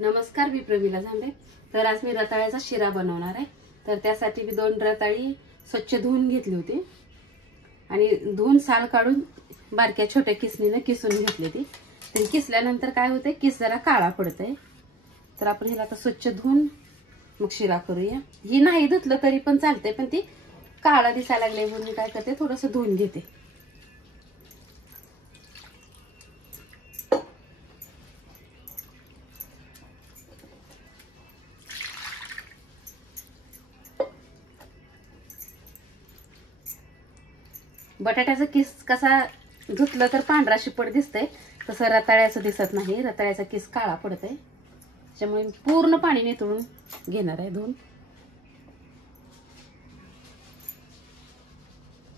नमस्कार, मी प्रमिला झांबे। तर आज मी रताळ्याचा शिरा बनवणार आहे। तर त्यासाठी मी 2 रताळी स्वच्छ धुवून घेतली होती आणि धुवून साल काढून बारक्या छोट्या किसणीने किसून घेतली ती। तर किसल्यानंतर काय होते, किस जरा काळा पडतंय। तर आपण हिला आता स्वच्छ धुवून मग शिरा करूया। ही नाही धुतलं तरी पण चालते, पण ती काळा दिसायला लागले म्हणून मी काय करते, थोडंसं धुवून घेते। बटाट्याचा किस कसा धुतलं तर पांढरा शिपट दिसतंय, तसं रताळ्याचं दिसत नाही। रताळ्याचा किस काळा पडतंय, त्यामुळे पूर्ण पाणी निथळून घेणार आहे धुवून।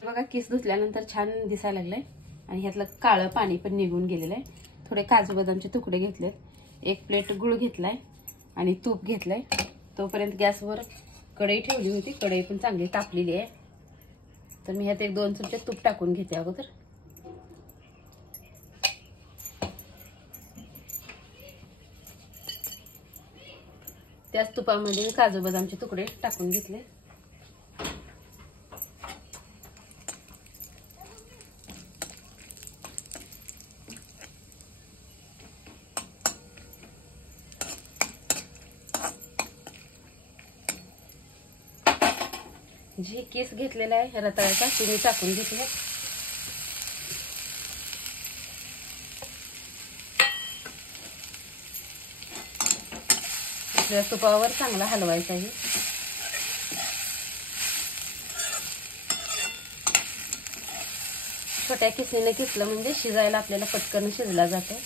बघा, किस धुतल्यानंतर छान दिसायला लागलंय आणि ह्यातलं काळं पाणी पण निघून गेलेलं आहे। थोडे काजू बदामचे तुकडे घेतलेत, 1 प्लेट गुळ घेतलाय आणि तूप घेतलंय। तोपर्यंत गॅसवर कढई ठेवली होती, कढई पण चांगली तापलेली आहे। तर मी ह्यात 1-2 चमचे तूप टाकून घेते अगोदर। त्याच तुपामध्ये काजू बदामचे तुकडे टाकून घेतले। जी किस घेतलेला आहे रताळ्याचा तुम्ही टाकून घेतले। आपल्या तुपावर चांगला हलवायचा आहे। छोट्या किसणीने किसलं म्हणजे शिजायला आपल्याला पटकन शिजला जाते।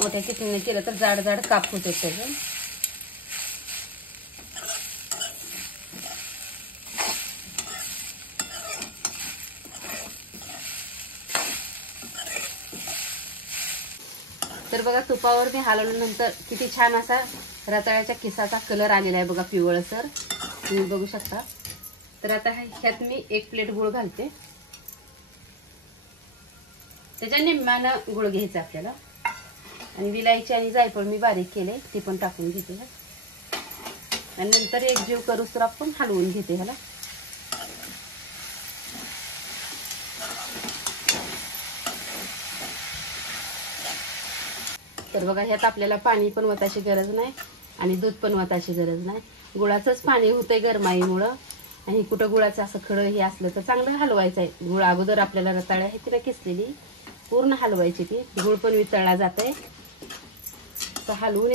मोठ्या किसणीने केलं तर जाड जाड काप होते त्याचे। तर बघा, तुपावर मी हलवल्यानंतर किती छान असा रताळ्याच्या किसाचा कलर आलेला आहे बघा, पिवळसर तुम्ही बघू शकता। तर आता ह्यात मी 1 प्लेट गुळ घालते। त्याच्या निम्म्यानं गुळ घ्यायचा आपल्याला। आणि विलायची आणि जायफळ मी बारीक केले, ते पण टाकून घेते आणि नंतर एकजीव करूस तर आपण हलवून घेते ह्याला। तर बघा, ह्यात आपल्याला पाणी पण वतायची गरज नाही आणि दूध पण वतायची गरज नाही। गुळाचंच पाणी होतंय गरमाईमुळं। आणि कुठं गुळाचं असं खडं हे असलं तर चांगलं हलवायचं आहे। गुळ अगोदर आपल्याला रताळ्या आहे तिला किसलेली पूर्ण हलवायची, ती गुळ पण वितळला जातंय। तर हलवून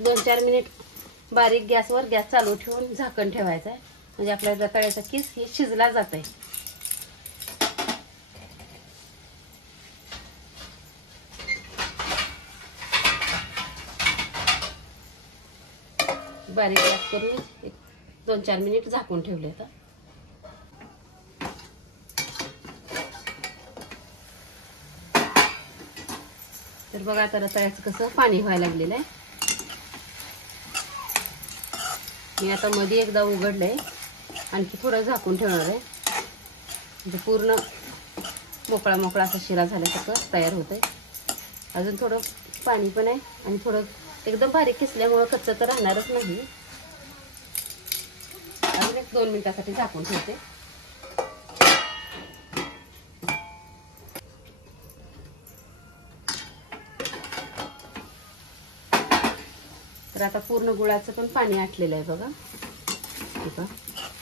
2-4 मिनिट बारीक गॅसवर गॅस चालू ठेवून झाकण ठेवायचं आहे, म्हणजे आपल्या रताळ्याचा किस हे शिजला जातंय। बारीक गॅस करून 2-4 मिनिट झाकून ठेवले। तर बघा, आता रताळ्याचं कसं पाणी व्हायला लागलेलं आहे। मी आता मध्ये एकदा उघडलंय, आणखी थोडं झाकून ठेवणार आहे, म्हणजे पूर्ण मोकळा मोकळा असा शिरा झाल्यासारखं तयार होतंय। अजून थोडं पाणी पण आहे आणि थोडं एकदम बारीक किसल्यामुळे कच्चं तर राहणारच नाही। अजून 1-2 मिनिटासाठी झाकून ठेवते। तर आता पूर्ण गुळाचं पण पाणी आटलेलं आहे बघा।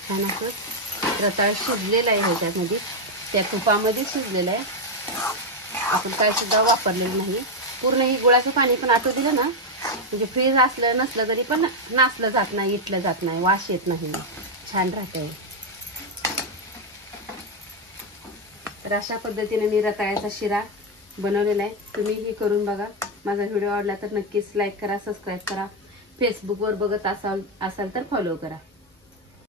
छान असं रताळ शिजलेलं आहे, ह्याच्यामध्ये त्या तुपामध्ये शिजलेलं आहे। आपण काय सुद्धा वापरलेलं नाही। पूर्ण ही गुळाचं पाणी पण आटू दिलं ना, म्हणजे फ्रीज असलं नसलं तरी पण नासलं जात नाही, इटलं जात नाही, वास येत नाही, छान राहतंय। तर अशा पद्धतीने मी रताळ्याचा शिरा बनवलेला आहे। तुम्हीही करून बघा। माझा व्हिडिओ आवडला तर नक्कीच लाईक करा, सबस्क्राईब करा। फेसबुकवर बघत असाल तर फॉलो करा।